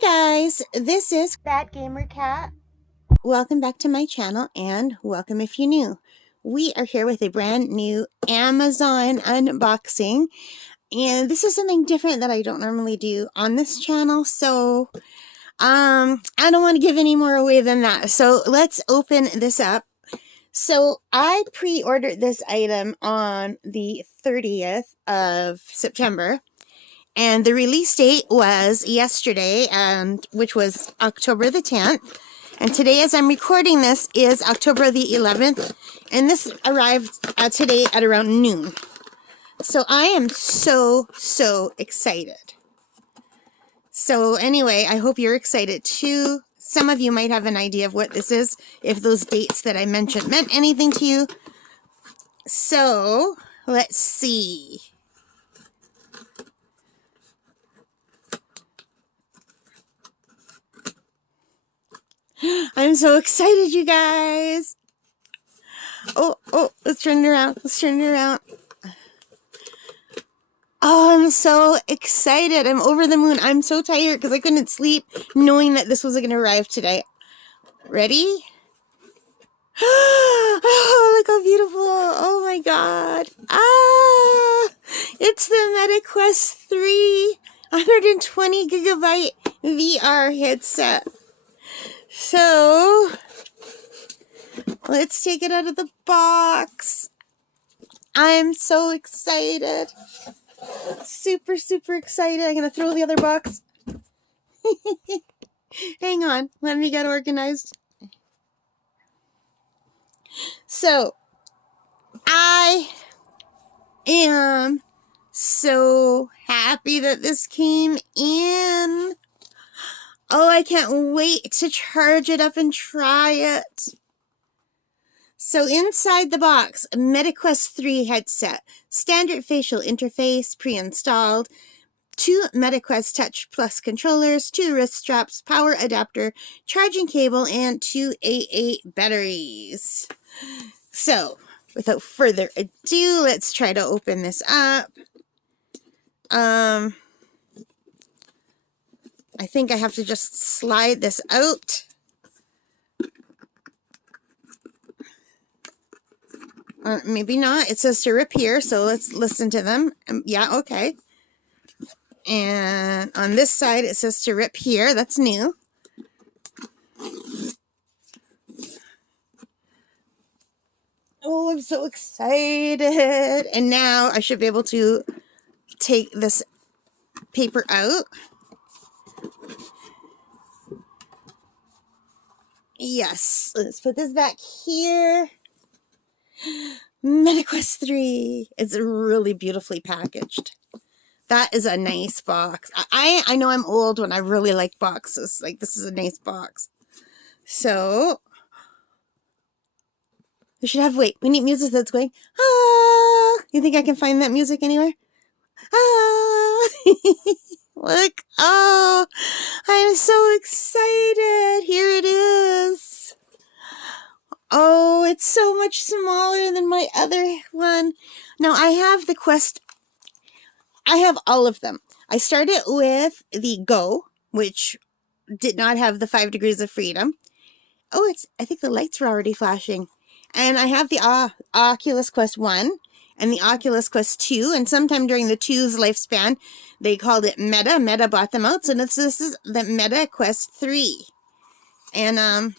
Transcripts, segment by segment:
Guys, this is That Gamer Cat. Welcome back to my channel and welcome if you're new. We are here with a brand new Amazon unboxing, and this is something different that I don't normally do on this channel, so I don't want to give any more away than that. So let's open this up. So I pre-ordered this item on the 30th of September. And the release date was yesterday, which was October the 10th. And today, as I'm recording this, is October the 11th. And this arrived today at around noon. So I am so excited. So anyway, I hope you're excited too. Some of you might have an idea of what this is, if those dates that I mentioned meant anything to you. So let's see. I'm so excited, you guys. Oh, let's turn it around. Oh, I'm so excited. I'm over the moon. I'm so tired because I couldn't sleep knowing that this was going to arrive today. Ready? Oh, look how beautiful. Oh my God. It's the MetaQuest 3 120 gigabyte VR headset. So let's take it out of the box. I'm so excited. Super excited. I'm going to throw the other box. Hang on. Let me get organized. So, I am so happy that this came in. Oh, I can't wait to charge it up and try it. So inside the box, MetaQuest 3 headset, standard facial interface, pre-installed, 2 MetaQuest Touch Plus controllers, 2 wrist straps, power adapter, charging cable, and 2 AA batteries. So, without further ado, let's try to open this up. I think I have to just slide this out. Maybe not. It says to rip here, so let's listen to them. Yeah, okay. And on this side, it says to rip here. That's new. Oh, I'm so excited. And now I should be able to take this paper out. Yes, let's put this back here. MetaQuest 3. It's really beautifully packaged. That is a nice box. I know I'm old when I really like boxes. Like, this is a nice box. So, we should have, wait, we need music that's going, ah. You think I can find that music anywhere? Ah. Look, oh, I'm so excited. Here it is. Oh, it's so much smaller than my other one. Now, I have the Quest. I have all of them. I started with the Go, which did not have the 5 degrees of freedom. Oh, I think the lights were already flashing. And I have the Oculus Quest 1 and the Oculus Quest 2. And sometime during the 2's lifespan, they called it Meta. Meta bought them out. So this is the Meta Quest 3. And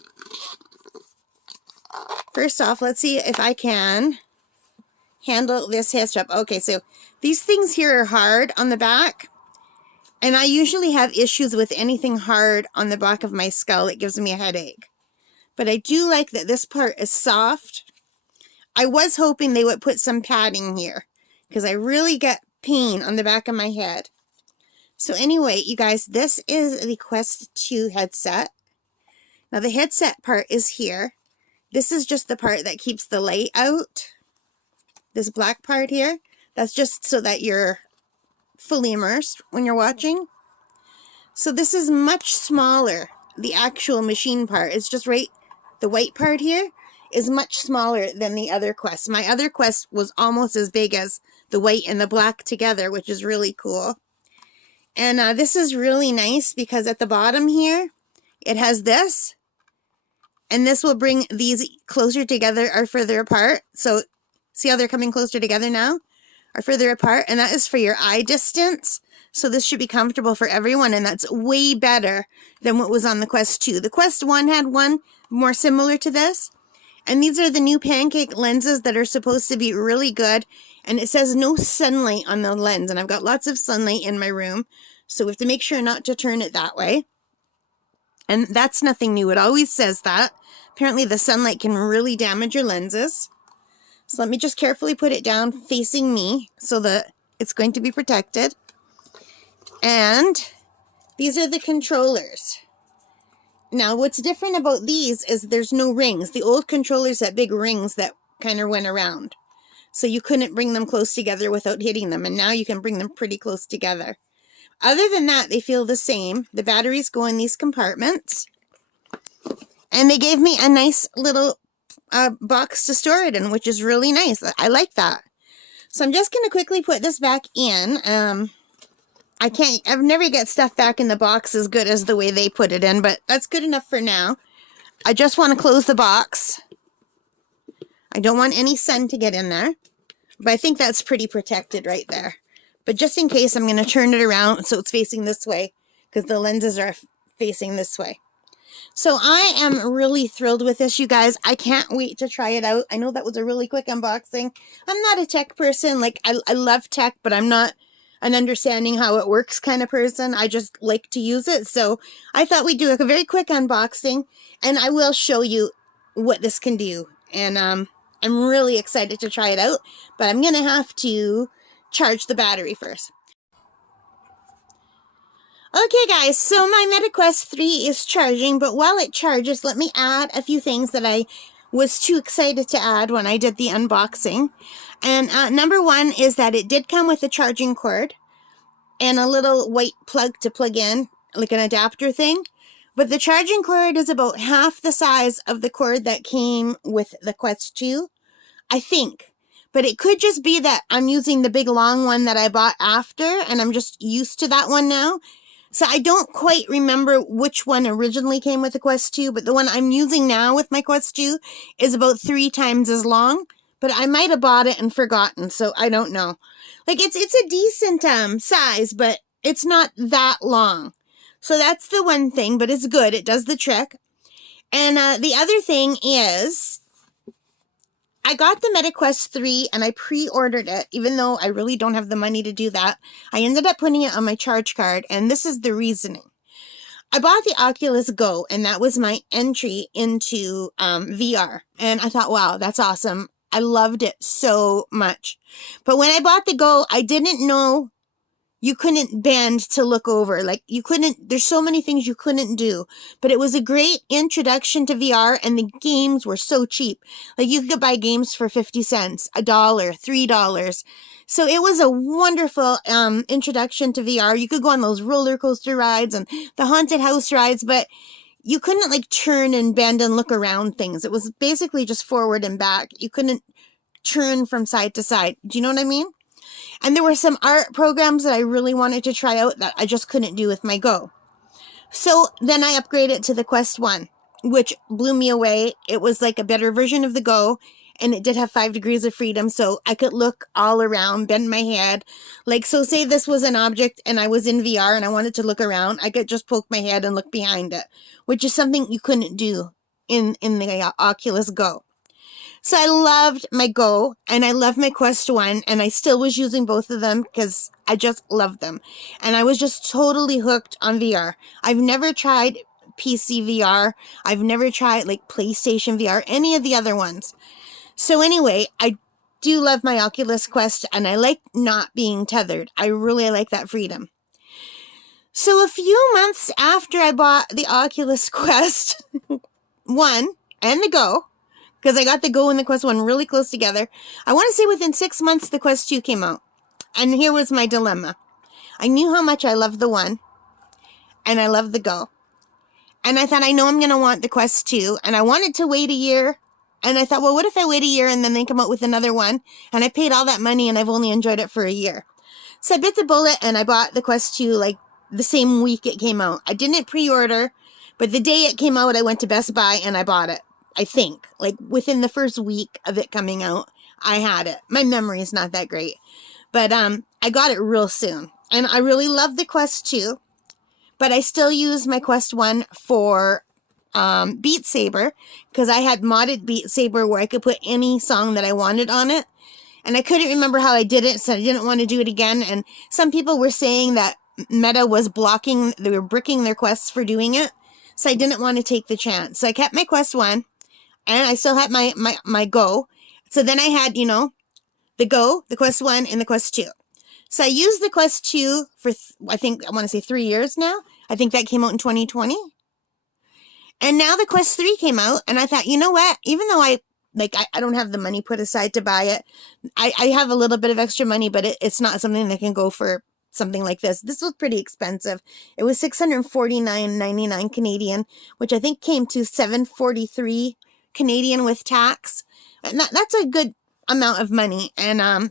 first off, let's see if I can handle this head strap. Okay, so these things here are hard on the back. And I usually have issues with anything hard on the back of my skull. It gives me a headache. But I do like that this part is soft. I was hoping they would put some padding here, because I really get pain on the back of my head. So anyway, you guys, this is the Quest 2 headset. Now the headset part is here. This is just the part that keeps the light out. This black part here, that's just so that you're fully immersed when you're watching. So this is much smaller. The actual machine part is just right. The white part here is much smaller than the other Quest. My other Quest was almost as big as the white and the black together, which is really cool. And this is really nice because at the bottom here, it has this. And this will bring these closer together or further apart. So see how they're coming closer together now? Or further apart. And that is for your eye distance. So this should be comfortable for everyone. And that's way better than what was on the Quest 2. The Quest 1 had one more similar to this. And these are the new Pancake lenses that are supposed to be really good. And it says no sunlight on the lens. And I've got lots of sunlight in my room. So we have to make sure not to turn it that way. And that's nothing new. It always says that. Apparently the sunlight can really damage your lenses. So let me just carefully put it down facing me so that it's going to be protected. And these are the controllers. Now what's different about these is there's no rings. The old controllers had big rings that kind of went around. So you couldn't bring them close together without hitting them. And now you can bring them pretty close together. Other than that, they feel the same. The batteries go in these compartments. And they gave me a nice little box to store it in, which is really nice. I like that. So I'm just going to quickly put this back in. I've never get stuff back in the box as good as the way they put it in, but that's good enough for now. I just want to close the box. I don't want any sun to get in there, but I think that's pretty protected right there. But just in case, I'm going to turn it around so it's facing this way because the lenses are facing this way. So I am really thrilled with this, you guys. I can't wait to try it out. I know that was a really quick unboxing. I'm not a tech person. Like, I love tech, but I'm not an understanding how it works kind of person. I just like to use it. So I thought we'd do a very quick unboxing, and I will show you what this can do. And I'm really excited to try it out, but I'm going to have to charge the battery first. Okay guys, so my MetaQuest 3 is charging, but while it charges, let me add a few things that I was too excited to add when I did the unboxing. And number one is that it did come with a charging cord and a little white plug to plug in, like an adapter thing. But the charging cord is about half the size of the cord that came with the Quest 2, I think. But it could just be that I'm using the big long one that I bought after, and I'm just used to that one now. So I don't quite remember which one originally came with the Quest 2, but the one I'm using now with my Quest 2 is about 3 times as long. But I might have bought it and forgotten, so I don't know. Like, it's a decent size, but it's not that long. So that's the one thing, but it's good. It does the trick. And the other thing is, I got the MetaQuest 3 and I pre-ordered it, even though I really don't have the money to do that. I ended up putting it on my charge card, and this is the reasoning. I bought the Oculus Go, and that was my entry into VR. And I thought, wow, that's awesome. I loved it so much. But when I bought the Go, I didn't know you couldn't bend to look over. Like, you couldn't, there's so many things you couldn't do. But it was a great introduction to VR, and the games were so cheap. Like, you could buy games for 50 cents, $1, $3. So it was a wonderful introduction to VR. You could go on those roller coaster rides and the haunted house rides, but you couldn't like turn and bend and look around things. It was basically just forward and back. You couldn't turn from side to side. Do you know what I mean? And there were some art programs that I really wanted to try out that I just couldn't do with my Go. So then I upgraded to the Quest 1, which blew me away. It was like a better version of the Go, and it did have 5 degrees of freedom, so I could look all around, bend my head. Like, so say this was an object and I was in VR and I wanted to look around, I could just poke my head and look behind it, which is something you couldn't do in the Oculus Go. So I loved my Go, and I loved my Quest 1, and I still was using both of them because I just loved them. And I was just totally hooked on VR. I've never tried PC VR. I've never tried like PlayStation VR, any of the other ones. So anyway, I do love my Oculus Quest, and I like not being tethered. I really like that freedom. So a few months after I bought the Oculus Quest 1 and the Go, because I got the Go and the Quest 1 really close together, I want to say within 6 months the Quest 2 came out. And here was my dilemma. I knew how much I loved the 1, and I loved the Go. And I thought, I know I'm going to want the Quest 2, and I wanted to wait a year. And I thought, well, what if I wait a year and then they come out with another one? And I paid all that money and I've only enjoyed it for a year. So I bit the bullet and I bought the Quest 2 like the same week it came out. I didn't pre-order, but the day it came out, I went to Best Buy and I bought it. I think, like, within the first week of it coming out, I had it. My memory is not that great. But I got it real soon. And I really love the Quest 2. But I still use my Quest 1 for Beat Saber, because I had modded Beat Saber where I could put any song that I wanted on it. And I couldn't remember how I did it, so I didn't want to do it again. And some people were saying that Meta was blocking, they were bricking their quests for doing it. So I didn't want to take the chance. So I kept my Quest 1. And I still had my Go. So then I had, you know, the Go, the Quest 1, and the Quest 2. So I used the Quest 2 for, I want to say 3 years now. I think that came out in 2020. And now the Quest 3 came out, and I thought, you know what? Even though I don't have the money put aside to buy it, I have a little bit of extra money, but it's not something that can go for something like this. This was pretty expensive. It was $649.99 Canadian, which I think came to $743 Canadian with tax. And that's a good amount of money. And I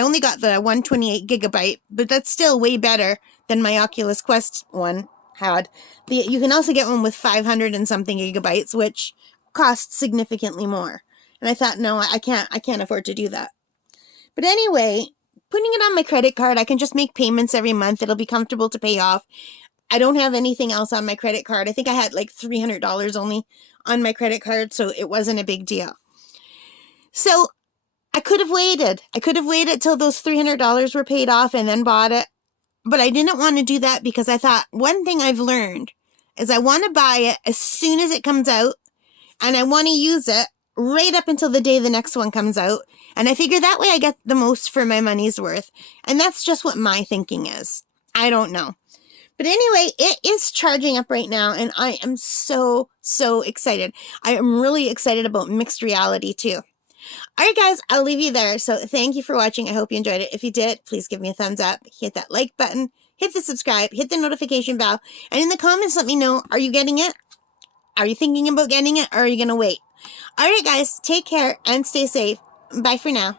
only got the 128 gigabyte, but that's still way better than my Oculus Quest one had. You can also get one with 500 and something gigabytes, which costs significantly more. And I thought, no, I can't afford to do that. But anyway, putting it on my credit card, I can just make payments every month. It'll be comfortable to pay off. I don't have anything else on my credit card. I think I had like $300 only on my credit card, so it wasn't a big deal. So I could have waited. I could have waited till those $300 were paid off and then bought it. But I didn't want to do that because I thought, one thing I've learned is I want to buy it as soon as it comes out, and I want to use it right up until the day the next one comes out. And I figure that way I get the most for my money's worth. And that's just what my thinking is. I don't know. But anyway, it is charging up right now, and I am so, so excited. I am really excited about mixed reality too. All right, guys, I'll leave you there. So thank you for watching. I hope you enjoyed it. If you did, please give me a thumbs up. Hit that like button. Hit the subscribe. Hit the notification bell. And in the comments, let me know, are you getting it? Are you thinking about getting it, or are you going to wait? All right, guys, take care and stay safe. Bye for now.